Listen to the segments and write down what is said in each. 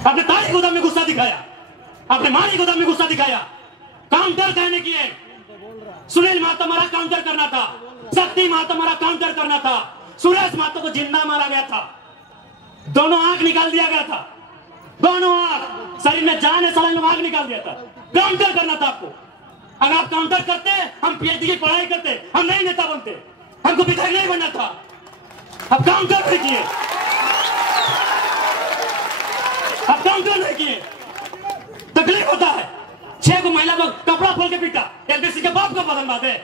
अपने तारी गोदाम में गुस्सा दिखाया, अपने मारी गोदाम में गुस्सा दिखाया। काउंटर कहने की है, सुनील महतो मारा काउंटर करना था, शक्ति महतो मारा काउंटर करना था, सुरेश महतो को जिंदा मारा गया था, दोनों आंख निकाल दिया गया था, दोनों आंख, शरीर में जान है, साला आंख निकाल दिया था। काउंटर करना था आपको। अगर आप काउंटर करते, हम पीएचडी की पढ़ाई करते, हम नहीं नेता बनते, हमको विधायक नहीं बनना था। अब काउंटर नहीं किए, अब काउंटर नहीं किए, तकलीफ होता है। 6 को महिला को कपड़ा खोल के पीटा, एलबीसी के बाप को बदल बात है।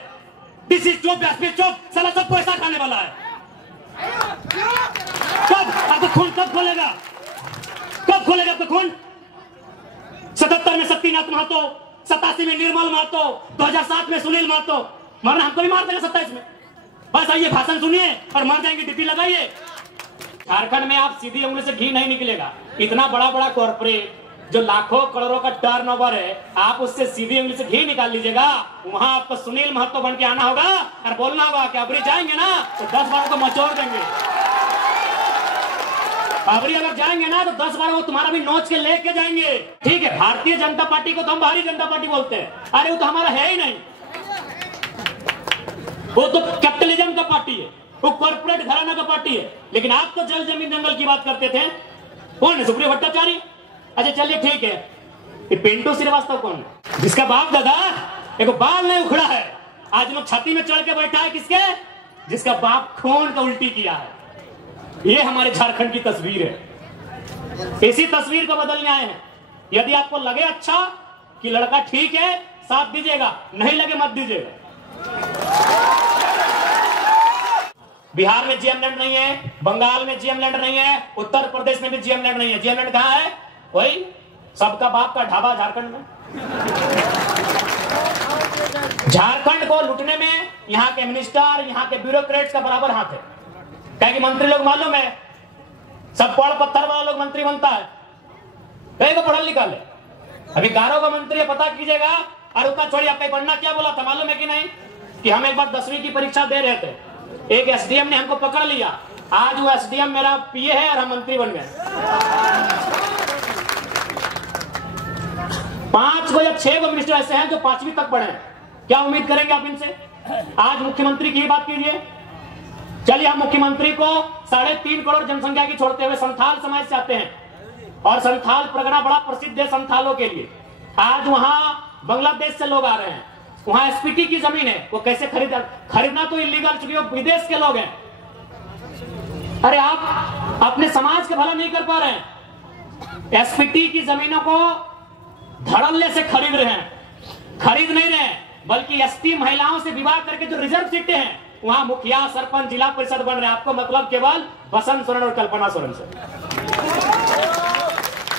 डीसी चौप, एसपी चौप, साला सब पैसा खाने वाला है। कब आपको खून कब खोलेगा, कब खोलेगा आपको खून? 77 में शक्तिनाथ महतो, 87 में निर्मल महतो, 2007 में सुनील महतो। मरना हमको भी मार देगा 27 में। बस आइए, भाषण सुनिए और मर जाएंगे, डिप्टी लगाइए। झारखंड में आप सीधी उंगली से घी नहीं निकलेगा। इतना बड़ा बड़ा कॉर्पोरेट जो लाखों करोड़ों का टर्नओवर है, आप उससे सीधी उंगली से घी निकाल लीजिएगा। वहां आपको सुनील महतो बन के आना होगा और बोलना होगा कि अबरी जाएंगे ना तो 10 बार को मचोड़ देंगे। अबरी अगर जाएंगे ना तो 10 बार वो तुम्हारा भी नोच के लेके जाएंगे। ठीक है, भारतीय जनता पार्टी को तो हम भारी जनता पार्टी बोलते हैं। अरे वो तो हमारा है ही नहीं, वो तो कैपिटलिज्म का पार्टी है, वो कॉर्पोरेट घराना का पार्टी है। लेकिन आप तो जल जमीन जंगल की बात करते थे। कौन है? सुप्रियो भट्टाचार्य। अच्छा चलिए ठीक है, ये पिंटू श्रीवास्तव कौन है? जिसका बाप दादा एक बाल नहीं उखड़ा है, आज लोग छाती में चढ़ के बैठा है। किसके? जिसका बाप खून का उल्टी किया है। ये हमारे झारखंड की तस्वीर है। इसी तस्वीर को बदलने आए हैं। यदि आपको लगे अच्छा कि लड़का ठीक है, साथ दीजिएगा, नहीं लगे मत दीजिएगा। बिहार में जीएम लैंड नहीं है, बंगाल में जीएम लैंड नहीं है, उत्तर प्रदेश में भी जीएम लैंड नहीं है। जीएम लैंड कहां है? वही सबका बाप का ढाबा झारखंड में। झारखंड को लूटने में यहाँ के मिनिस्टर, यहाँ के ब्यूरोक्रेट्स का बराबर हाथ है। क्या कि मंत्री लोग मालूम है, सब पढ़ पत्थर वाला लोग मंत्री बनता है, कहीं को पढ़ल लिखा है। अभी गारों का मंत्री है, पता कीजिएगा। और उतना छोड़िए, आपका पढ़ना क्या बोला था मालूम है कि नहीं? कि हम एक बार 10वीं की परीक्षा दे रहे थे, एक एसडीएम ने हमको पकड़ लिया। आज वो एसडीएम मेरा पीए है और हम मंत्री बन गए। 5 को या 6 को मिनिस्टर ऐसे हैं जो 5वीं तक पढ़े हैं। क्या उम्मीद करेंगे आप इनसे? आज मुख्यमंत्री की बात कीजिए। चलिए, हम मुख्यमंत्री को 3.5 करोड़ जनसंख्या की छोड़ते हुए संथाल समाज से आते हैं, और संथाल परगना बड़ा प्रसिद्ध है संथालों के लिए। आज वहां बांग्लादेश से लोग आ रहे हैं, वहां एसपीटी की जमीन है, वो कैसे खरीदना तो इलीगल, चूंकि वो विदेश के लोग हैं। अरे आप अपने समाज का भला नहीं कर पा रहे हैं, एसपीटी की जमीनों को धड़ल्ले से खरीद रहे हैं। खरीद नहीं रहे, बल्कि एसटी महिलाओं से विवाह करके जो रिजर्व सीटें हैं, वहां मुखिया, सरपंच, जिला परिषद बन रहे हैं। आपको मतलब केवल बसंत सोरेन और कल्पना सोरेन से।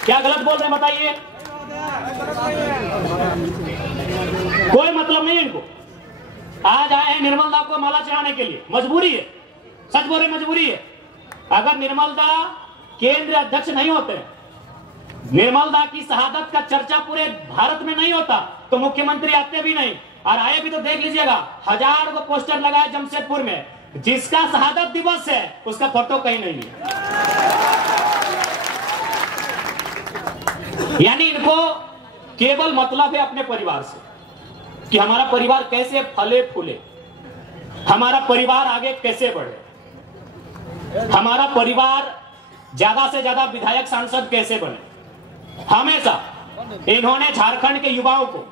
क्या गलत बोल रहे हैं बताइए? कोई मतलब नहीं इनको। आज आए हैं निर्मल दा को माला चढ़ाने के लिए, मजबूरी है, सच बोल रहे मजबूरी है। अगर निर्मल दा केंद्रीय अध्यक्ष नहीं होते, निर्मल दा की शहादत का चर्चा पूरे भारत में नहीं होता, तो मुख्यमंत्री आते भी नहीं। और आए भी तो देख लीजिएगा, 1000 को पोस्टर लगाया जमशेदपुर में, जिसका शहादत दिवस है उसका फोटो कहीं नहीं है। यानी इनको केवल मतलब है अपने परिवार से, कि हमारा परिवार कैसे फले फूले, हमारा परिवार आगे कैसे बढ़े, हमारा परिवार ज्यादा से ज्यादा विधायक सांसद कैसे बने। हमेशा इन्होंने झारखंड के युवाओं को,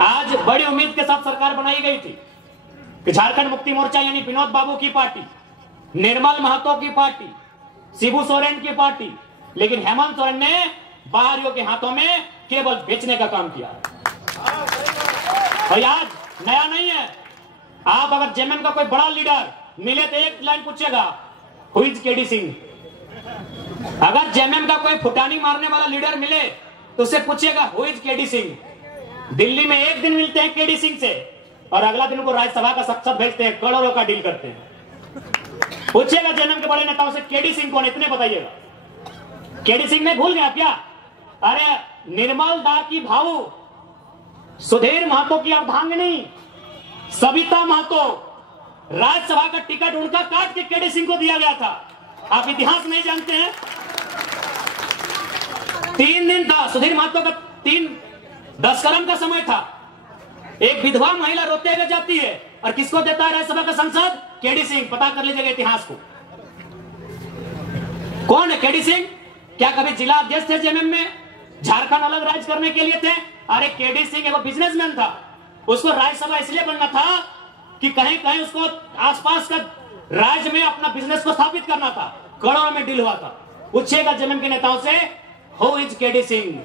आज बड़ी उम्मीद के साथ सरकार बनाई गई थी कि झारखंड मुक्ति मोर्चा यानी विनोद बाबू की पार्टी, निर्मल महतो की पार्टी, शिबू सोरेन की पार्टी, लेकिन हेमंत सोरेन ने बाहरियों के हाथों में केवल बेचने का काम किया। और आज नया नहीं है। आप अगर जेएमएम का कोई बड़ा लीडर मिले तो एक लाइन पूछेगा, हु इज केडी सिंह। अगर जेएमएम का कोई फुटानी मारने वाला लीडर मिले तो उससे पूछेगा, who is KD Singh. Delhi में एक दिन मिलते हैं केडी सिंह से, और अगला दिन उनको राज्यसभा का साक्षात भेजते हैं, करोड़ों का डील करते हैं। पूछेगा जेएमएम के बड़े नेताओं से, केडी सिंह कौन, इतने बताइएगा। केडी सिंह ने भूल गया क्या? अरे निर्मल दा की भाऊ सुधीर महतो की अर्धांगिनी सविता महतो, राज्यसभा का टिकट उनका काट के केडी सिंह को दिया गया था। आप इतिहास नहीं जानते हैं? 3 दिन था, सुधीर महतो का 10 कलम का समय था। एक विधवा महिला रोते हुए जाती है और किसको देता है राज्यसभा का सांसद? केडी सिंह। पता कर लीजिएगा इतिहास को, कौन है केडी सिंह? क्या कभी जिला अध्यक्ष थे जेएमएम में? झारखंड अलग राज्य करने के लिए थे? अरे केडी सिंह एक बिजनेसमैन था, उसको राज्यसभा इसलिए बनना था कि कहीं कहीं उसको आसपास का राज्य में अपना बिजनेस को स्थापित करना था। करोड़ों में डील हुआ था। पूछेगा जेएमएम के नेताओं से, हु इज केडी सिंह?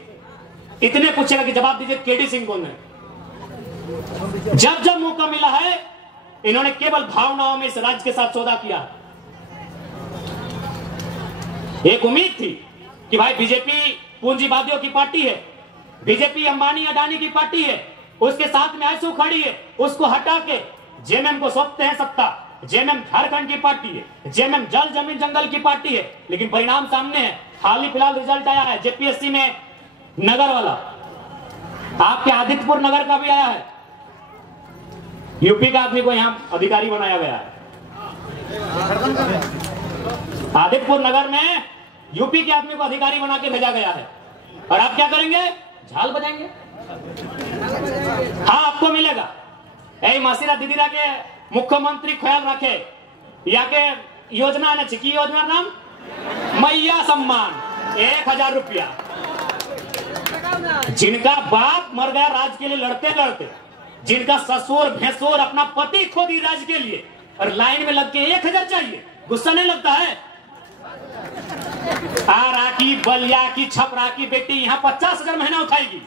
इतने पूछेगा कि जवाब दीजिए केडी सिंह कौन है। जब जब मौका मिला है इन्होंने केवल भावनाओं में इस राज्य के साथ सौदा किया। एक उम्मीद थी कि भाई बीजेपी पूंजीवादियों की पार्टी है, बीजेपी अंबानी अडानी की पार्टी है, उसके साथ में आंसू खड़ी है, उसको हटा के जेएमएम को सौंपते हैं सत्ता। जेएमएम झारखंड की पार्टी है, जेएमएम जल जमीन जंगल की पार्टी है, लेकिन परिणाम सामने है। हाल ही फिलहाल रिजल्ट आया है जेपीएससी में, नगर वाला, आपके आदित्यपुर नगर का भी आया है। यूपी का आदमी को यहां अधिकारी बनाया गया है। आदित्यपुर नगर में यूपी के आदमी को अधिकारी बना के भेजा गया है। और आप क्या करेंगे? झाल बजाएंगे। हाँ, आपको मिलेगा। ऐ मासीरा दीदीरा के मुख्यमंत्री ख्याल रखे, या के योजना ने छिकी योजना नाम मैया सम्मान 1000 रुपया। जिनका बाप मर गया राज के लिए लड़ते लड़ते, जिनका ससुर भैंसुर अपना पति खो दी राज के लिए, और लाइन में लग के 1000 चाहिए, गुस्सा नहीं लगता है? आरा की, बलिया की, छपरा की बेटी यहाँ 50,000 महीना उठाएगी।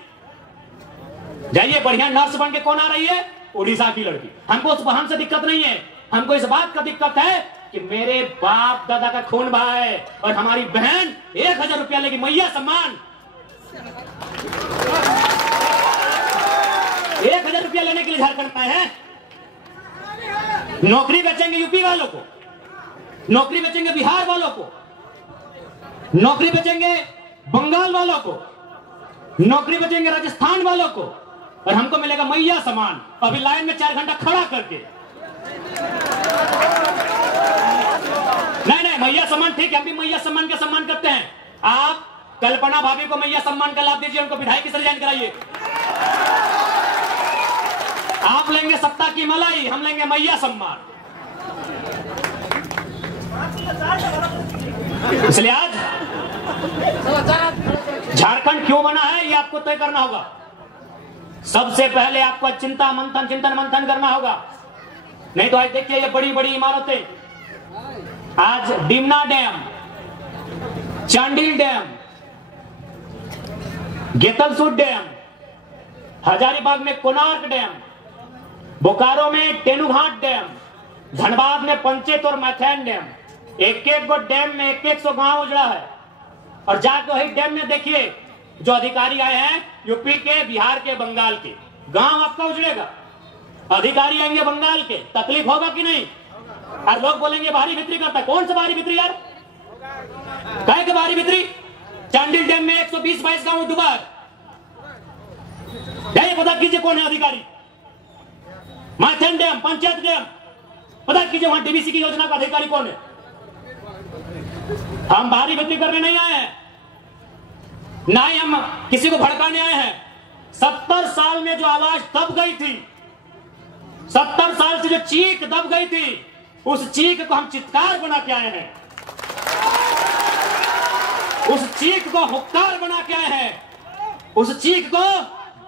जाइए, बढ़िया नर्स बन के कौन आ रही है? उड़ीसा की लड़की। हमको उस बहन से दिक्कत नहीं है, हमको इस बात का दिक्कत है कि मेरे बाप दादा का खून बहा है और हमारी बहन 1000 रुपया लेगी, मैया सम्मान। 1000 रुपया लेने के लिए झारखंड में है। नौकरी बेचेंगे यूपी वालों को, नौकरी बेचेंगे बिहार वालों को, नौकरी बेचेंगे बंगाल वालों को, नौकरी बेचेंगे राजस्थान वालों को, और हमको मिलेगा मैया सम्मान। अभी लाइन में 4 घंटा खड़ा करके। नहीं, मैया सम्मान ठीक है, हम भी मैया सम्मान का सम्मान करते हैं। आप कल्पना भाभी को मैया सम्मान का लाभ दीजिए, उनको विधायक से रिजाइन कराइए। आप लेंगे सत्ता की मलाई, हम लेंगे मैया सम्मान। इसलिए आज झारखंड क्यों बना है ये आपको तय करना होगा। सबसे पहले आपको चिंतन मंथन करना होगा। नहीं तो आज देखिए ये बड़ी बड़ी इमारतें, आज Dimna dam, Chandil dam, Getalsud dam, Hazaribagh में कोणार्क डैम, बोकारो में तेनुघाट डैम, धनबाद में पंचेत और मैथैन डैम, एक एक गो डैम में 100 गांव उजड़ा है। और जाके वही डैम में देखिए जो अधिकारी आए हैं यूपी के, बिहार के, बंगाल के, गांव आपका उजड़ेगा। अधिकारी आएंगे बंगाल के, तकलीफ होगा कि नहीं? और लोग बोलेंगे भारी बिक्री करता है। कौन सा भारी बिक्री यार? कहे के भारी बिक्री? चांडिल डैम में 120-22 गांव डूबा है। पता कीजिए कौन है अधिकारी। मैथन डैम, पंचायत डैम, पता कीजिए वहां डीवीसी की योजना का अधिकारी कौन है। हम भारी बिक्री करने नहीं आए हैं, ना ही हम किसी को भड़काने आए हैं। 70 साल में जो आवाज दब गई थी, 70 साल से जो चीख दब गई थी, उस चीख को हम चित्कार बना के आए हैं, उस चीख को हुक्कार बना के आए हैं, उस चीख को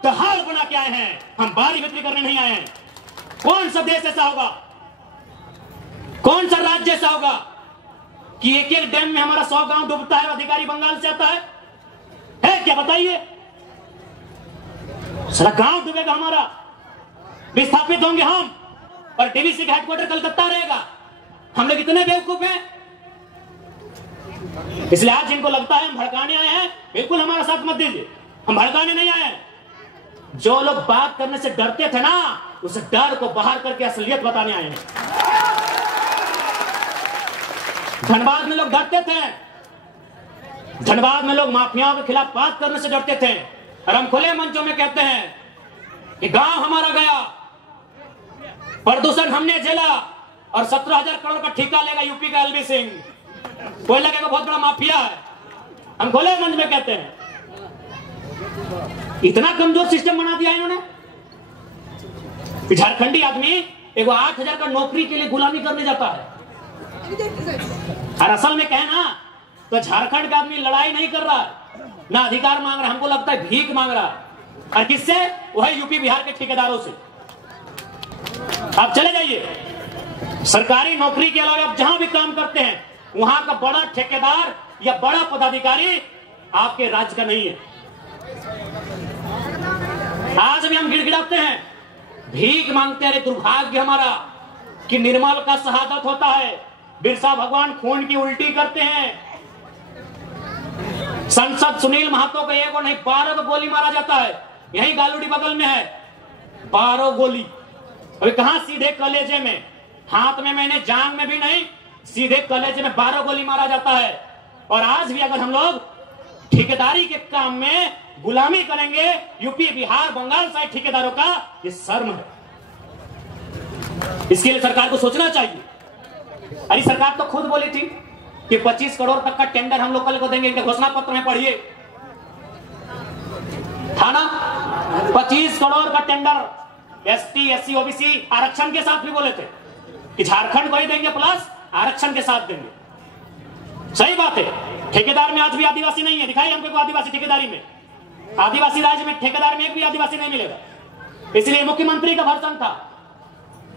दहाड़ बना के आए हैं। हम भारी बिक्री करने नहीं आए हैं। कौन सा देश ऐसा होगा, कौन सा राज्य ऐसा होगा कि एक एक डैम में हमारा 100 गांव डूबता है, अधिकारी बंगाल से आता है क्या? बताइए, सारा गांव डूबेगा हमारा, विस्थापित होंगे हम, और डीवीसी का हेडक्वार्टर कलकत्ता रहेगा। हम लोग इतने बेवकूफ हैं। इसलिए आज जिनको लगता है हम भड़काने आए हैं, बिल्कुल हमारा साथ मत दीजिए। हम भड़काने नहीं आए हैं। जो लोग बात करने से डरते थे ना, उस डर को बाहर करके असलियत बताने आए हैं। धनबाद में लोग डरते थे, धनबाद में लोग माफियाओं के खिलाफ बात करने से डरते थे, और हम खुले मंचों में कहते हैं कि गांव हमारा गया, प्रदूषण हमने झेला, और 17,000 करोड़ का ठेका लेगा यूपी का एलवी सिंह, कोयला का बहुत बड़ा माफिया है। हम खुले मंच में कहते हैं इतना कमजोर सिस्टम बना दिया इन्होंने। झारखंडी आदमी एगो 8,000 का नौकरी के लिए गुलामी करने जाता है। और असल में कहना तो झारखंड का आदमी लड़ाई नहीं कर रहा है, ना अधिकार मांग रहा, हमको लगता है भीख मांग रहा है। और किससे? वह यूपी बिहार के ठेकेदारों से। आप चले जाइए, सरकारी नौकरी के अलावा आप जहां भी काम करते हैं वहां का बड़ा ठेकेदार या बड़ा पदाधिकारी आपके राज्य का नहीं है। आज भी हम गिड़गिड़ाते हैं, भीख मांगते हैं। दुर्भाग्य हमारा कि निर्मल का शहादत होता है, बिरसा भगवान खून की उल्टी करते हैं। संसद सुनील महतो को एक और नहीं 12 को गोली मारा जाता है। यही गालूडी बगल में है, 12 गोली। अभी कहां? सीधे कलेजे में, हाथ में मैंने, जांग में भी नहीं, सीधे कलेजे में 12 गोली मारा जाता है। और आज भी अगर हम लोग ठेकेदारी के काम में गुलामी करेंगे यूपी बिहार बंगाल साइड ठेकेदारों का, ये शर्म है। इसके लिए सरकार को सोचना चाहिए। अरे सरकार तो खुद बोली थी कि 25 करोड़ तक का टेंडर हम लोग कल को देंगे। इनके घोषणा पत्र में पढ़िए, था ना 25 करोड़ का टेंडर एसटी एससी ओबीसी आरक्षण के साथ भी बोले थे कि झारखंड को ही देंगे प्लस आरक्षण के साथ देंगे। सही बात है, ठेकेदार में आज भी आदिवासी नहीं है। दिखाई हमको आदिवासी ठेकेदारी में, आदिवासी राज्य में ठेकेदार में एक भी आदिवासी नहीं मिलेगा। इसलिए मुख्यमंत्री का भर्सन था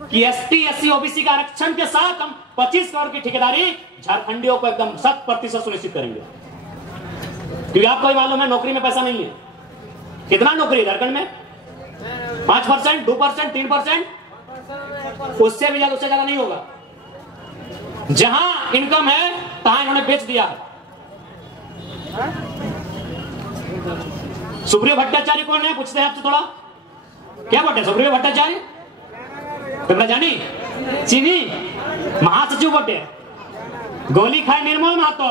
कि एसटी एससी ओबीसी का आरक्षण के साथ हम 25 करोड़ की ठेकेदारी झारखंडियों को एकदम 100% सुनिश्चित करेंगे। क्योंकि आपको भी मालूम है नौकरी में पैसा नहीं है। कितना नौकरी है झारखंड में? 5%, 2%, 3%, उससे भी ज्यादा, उससे ज्यादा नहीं होगा। जहां इनकम है तहां इन्होंने बेच दिया है। सुप्रियो भट्टाचार्य कौन है? पूछते हैं आपसे थोड़ा, क्या बोलते हैं सुप्रियो भट्टाचार्य? तुमने जानी? चीनी महासचिव बोटे, गोली खाए निर्मल महतो,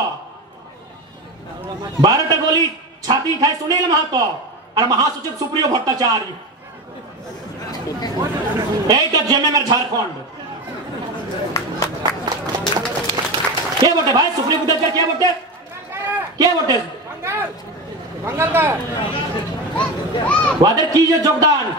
12 गोली छाती खाए सुनील महतो, और महासचिव सुप्रियो भट्टाचार्य। मेरे झारखंड क्या बोटे भाई? सुप्रियो भट्टाचार्य क्या बोटे? क्या बोटे? वादर की योगदान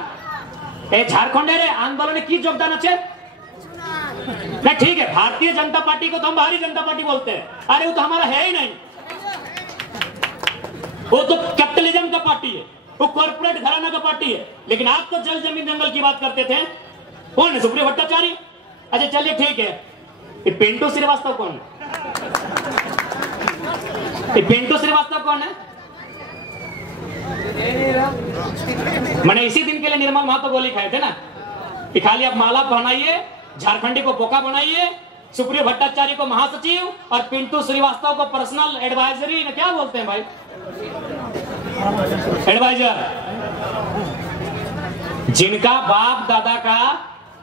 झारखंड आंदोलन की योगदान अच्छे नहीं। ठीक है, भारतीय जनता पार्टी को तो हम भारतीय जनता पार्टी बोलते हैं। अरे वो तो हमारा है ही नहीं, वो तो कैपिटलिज्म का पार्टी है, वो कॉर्पोरेट घराना का पार्टी है। लेकिन आप तो जल जमीन जंगल की बात करते थे। कौन है? सुप्रियो भट्टाचार्य। अच्छा चलिए ठीक है, ये पिंटू श्रीवास्तव कौन है? ये पिंटू श्रीवास्तव कौन है? मैंने इसी दिन के लिए निर्मल महतो गोली खाए थे ना कि खाली आप माला पहनाइए, झारखंडी को बोका बनाइए, सुप्रियो भट्टाचार्य को महासचिव और पिंटू श्रीवास्तव को पर्सनल एडवाइजरी, क्या बोलते हैं भाई, एडवाइजर। जिनका बाप दादा का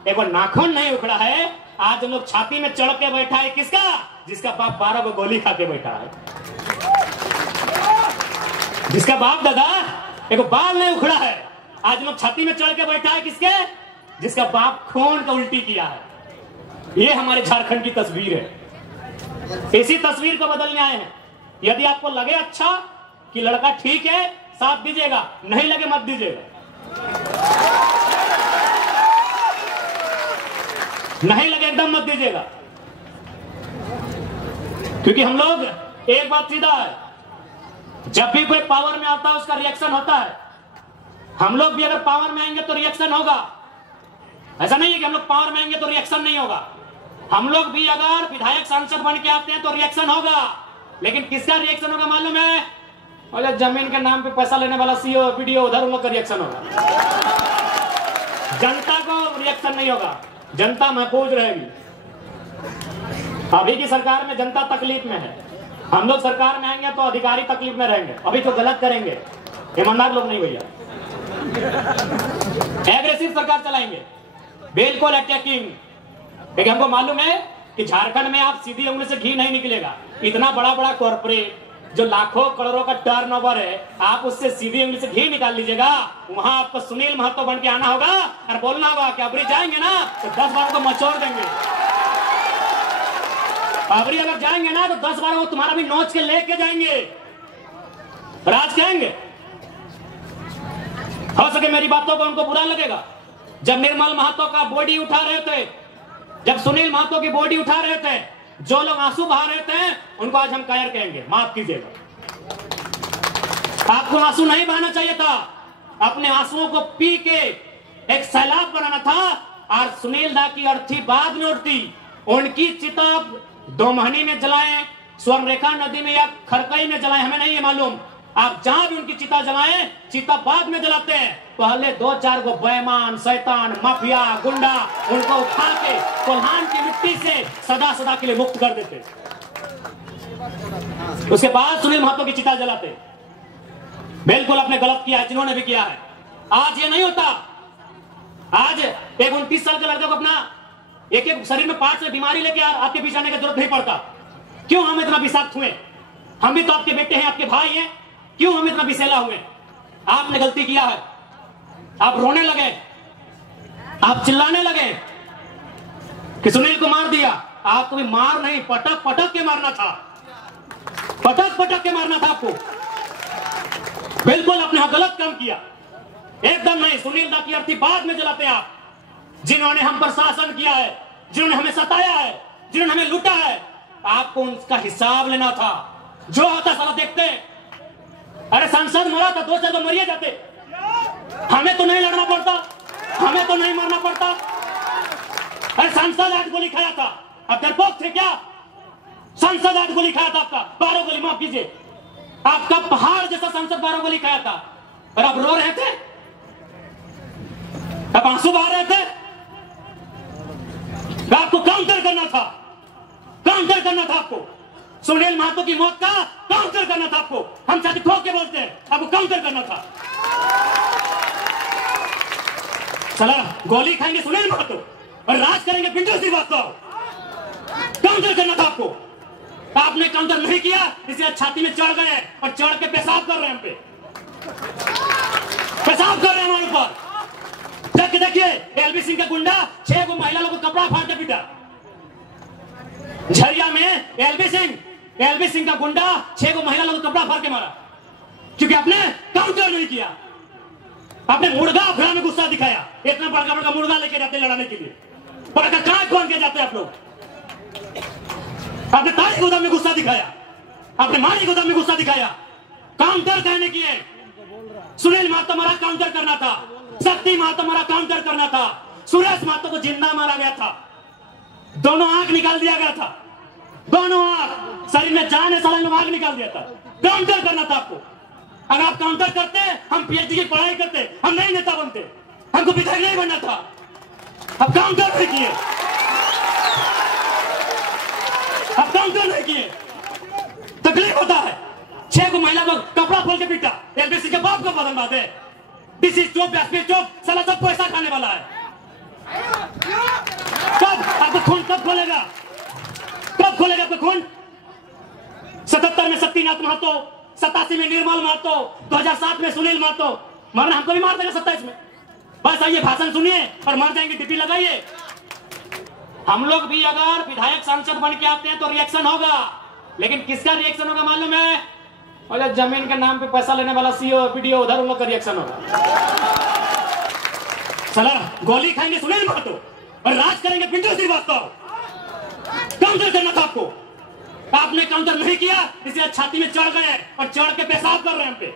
एक नाखून नहीं उखड़ा है, आज हम लोग छाती में चढ़ के बैठा है। किसका? जिसका बाप 12 को गोली खा के बैठा है, जिसका बाप दादा एक बाल नहीं उखड़ा है, आज लोग छाती में चढ़ के बैठा है। किसके? जिसका बाप खून का उल्टी किया है। ये हमारे झारखंड की तस्वीर है। इसी तस्वीर को बदलने आए हैं। यदि आपको लगे अच्छा कि लड़का ठीक है, साथ दीजिएगा, नहीं लगे मत दीजिएगा। नहीं लगे एकदम मत दीजिएगा। क्योंकि हम लोग एक बात सीधा है, जब भी कोई पावर में आता है उसका रिएक्शन होता है। हम लोग भी अगर पावर में आएंगे तो रिएक्शन होगा। ऐसा नहीं है कि हम लोग पावर में आएंगे तो रिएक्शन नहीं होगा। हम लोग भी अगर विधायक सांसद बन के आते हैं तो रिएक्शन होगा। लेकिन किसका रिएक्शन होगा मालूम है? और जमीन के नाम पे पैसा लेने वाला सीओ वीडियो, उधर उन लोग का रिएक्शन होगा। जनता को रिएक्शन नहीं होगा, जनता महफूज रहेगी। अभी की सरकार में जनता तकलीफ में है। हम लोग सरकार में आएंगे तो अधिकारी तकलीफ में रहेंगे। अभी तो गलत करेंगे, ईमानदार लोग नहीं भैया, एग्रेसिव सरकार चलाएंगे, बिल्कुल अटैकिंग। लेकिन हमको मालूम है कि झारखंड में आप सीधी उंगली से घी नहीं निकलेगा। इतना बड़ा बड़ा कॉर्पोरेट जो लाखों करोड़ों का टर्नओवर है, आप उससे सीधी उंगली से घी निकाल लीजिएगा। वहां आपको सुनील महतो बन के आना होगा और बोलना होगा कि अबरी जाएंगे ना तो 10 बार को मचोड़ देंगे। अबरी अगर जाएंगे ना तो 10 बार वो तुम्हारा भी नोच के लेके जाएंगे, राज कहेंगे। सके मेरी बातों को, उनको बुरा लगेगा। जब निर्मल महतो का बॉडी उठा रहे थे, जब सुनील महतो की बॉडी उठा रहे थे, जो लोग आंसू बहा रहे थे, उनको आज हम कायर कहेंगे, माफ कीजिएगा। आपको आंसू नहीं बहाना चाहिए था, अपने आंसुओं को पी के एक सैलाब बनाना था। और सुनील दा की अर्थी बाद में उठती, उनकी चिता 2 महीने में जलाएं, स्वर्णरेखा नदी में या खरकई में जलाएं, हमें नहीं है मालूम। आप जहां भी उनकी चिता जलाएं, चिता बाद में जलाते हैं, पहले 2-4 को बेईमान, शैतान, माफिया, गुंडा, उनको उठा के कोल्हान की मिट्टी से सदा सदा के लिए मुक्त कर देते, उसके बाद सुनील महतो की चिता जलाते। बिल्कुल आपने गलत किया है, जिन्होंने भी किया है। आज ये नहीं होता। आज एक 29 साल के लड़के को अपना एक शरीर में पार्ट से बीमारी लेके आपके बीच आने की जरूरत नहीं पड़ता। क्यों हम इतना विषाक्त हुए? हम भी तो आपके बेटे हैं, आपके भाई हैं, क्यों हम इतना विषैला हुए? आपने गलती किया है, आप रोने लगे, आप चिल्लाने लगे कि सुनील को मार दिया। आपको भी मार नहीं, पटक पटक के मारना था, पटक पटक के मारना था आपको। बिल्कुल आपने गलत काम किया, एकदम नहीं। सुनील दा की अर्थी बाद में जलाते आप, जिन्होंने हम पर शासन किया है, जिन्होंने हमें सताया है, जिन्होंने हमें लूटा है, आपको उनका हिसाब लेना था। जो होता सारा देखते। अरे सांसद मरा था, 2-4 तो मरिए जाते, हमें तो नहीं लड़ना पड़ता, हमें तो नहीं मरना पड़ता। अरे सांसद 8 गोली खाया था, अब डरपोक थे क्या? सांसद 8 गोली खाया था, आपका 12 गोली, माफ कीजिए, आपका पहाड़ जैसा सांसद 12 गोली खाया था, और अब रो रहे थे, अब आंसू बहा रहे थे। आपको काउंटर करना था, काउंटर करना था आपको। सुनील महतो की मौत का काउंटर करना था आपको। हम छाती ठोक के बोलते हैं, आपको काउंटर करना था। चला गोली खाएंगे सुनील महतो और राज करेंगे पिंटू श्रीवास्तव, काउंटर करना था आपको। आपने काउंटर नहीं किया, इसलिए छाती में चढ़ गए और चढ़ के पेशाब कर रहे हैं, हम पे पेशाब कर रहे हैं हमारे ऊपर। देखिए एलबी सिंह का गुंडा 6 को महिला लोगों को कपड़ा फाड़ के पीटा। झरिया में एलबी सिंह का गुंडा 6 को महिला लोगों को कपड़ा फाड़ के मारा, क्योंकि आपने काउंटर नहीं किया। आपने मुर्गा अफरा में गुस्सा दिखाया, इतना बड़का बड़का मुर्गा लेके जाते लड़ाने के लिए, बड़का कांच खोल के जाते आप लोग। आपने तारी गोदाम में गुस्सा दिखाया, आपने मारी गोदाम में गुस्सा दिखाया, काउंटर कहने किए। सुनील महतो मारा, काउंटर करना था। शक्ति महतो मारा, काउंटर करना था। सुरेश महतो को जिंदा मारा गया था, दोनों आंख निकाल दिया गया था, दोनों आंख, शरीर में जान है, साले आंख निकाल दिया था। काउंटर करना था आपको। अगर आप काउंटर करते, हम पीएचडी की पढ़ाई करते, हम नहीं नेता बनते, हमको विधायक नहीं बनना था। अब काउंटर नहीं किए, अब काउंटर नहीं किए, तकलीफ होता है। 6 को महिला को कपड़ा खोल के पीटा, एलबीसी के बाप को बदल बात है। डीसी चौक, एसपी चौक, साला सब पैसा खाने वाला है। कब आपको खून कब खोलेगा? कब खोलेगा आपका खून? 77 में शक्तिनाथ महतो, 87 में निर्मल महतो, 2007 में सुनील महतो। मरना हमको भी मार देगा 27 में। बस आइए भाषण सुनिए और मर जाएंगे, डिप्टी लगाइए। हम लोग भी अगर विधायक सांसद बन के आते हैं तो रिएक्शन होगा, लेकिन किसका रिएक्शन होगा मालूम है? और जमीन के नाम पे पैसा लेने वाला सीओ वीडियो, उधर उन लोग का रिएक्शन होगा। चला गोली खाएंगे सुनील महतो और राज करेंगे पिंटू श्रीवास्तव, काउंटर करना था आपको। आपने काउंटर नहीं किया, इसलिए छाती में चढ़ गए और चढ़ के पेशाब कर रहे हैं हम पे।